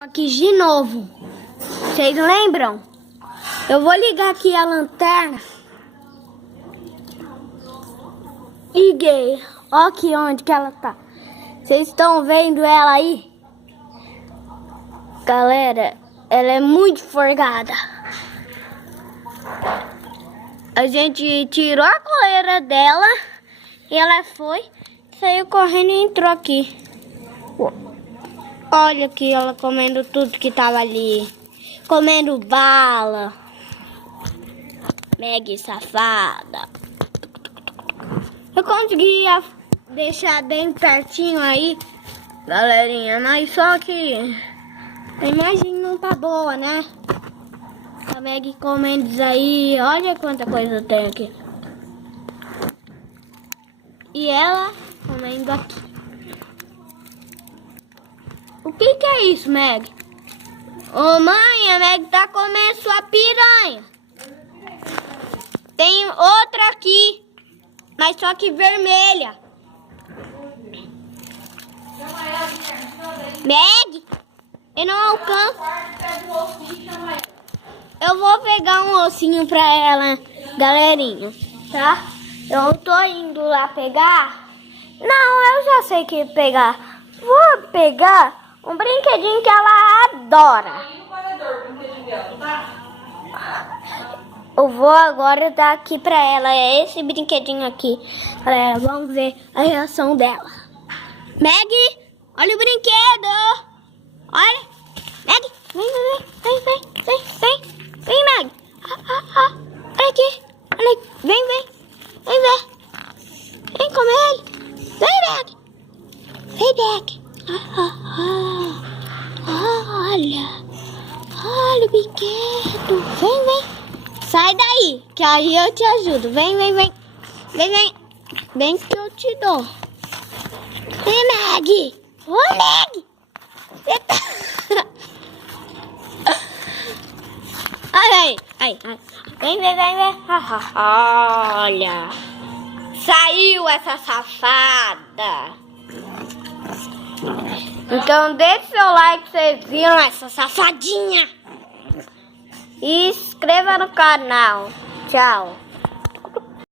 Aqui de novo. Vocês lembram? Eu vou ligar aqui a lanterna. Liguei. Olha aqui onde que ela tá. Vocês estão vendo ela aí? Galera, ela é muito forgada. A gente tirou a coleira dela e ela saiu correndo e entrou aqui. Olha aqui ela comendo tudo que tava ali. Comendo bala. Meg safada. Eu consegui deixar bem pertinho aí, galerinha. Mas só que a imagem não tá boa, né? A Meg comendo isso aí. Olha quanta coisa tem aqui. E ela comendo aqui. O que é isso, Meg? Ô mãe, a Meg tá comendo sua piranha. Tem outra aqui, mas só que vermelha. Meg, eu não alcanço. Eu vou pegar um ossinho pra ela, galerinha, tá? Eu tô indo lá pegar. Não, eu já sei que pegar. Vou pegar um brinquedinho que ela adora. Eu vou agora dar aqui pra ela. É esse brinquedinho aqui. Galera, vamos ver a reação dela. Meg, olha o brinquedo. Olha. Meg, vem. Vem, Meg. Olha aqui. Olha aqui. Vem ver. Vem comer ele. Vem, Meg. Vem, Meg. Olha o brinquedo. Vem. Sai daí, que aí eu te ajudo. Vem. Vem que eu te dou. Vem, Meg. Ô, Meg. Você tá... Ai. Vem. Olha. Saiu essa safada. Então deixe seu like se vocês viram essa safadinha. E inscreva no canal. Tchau.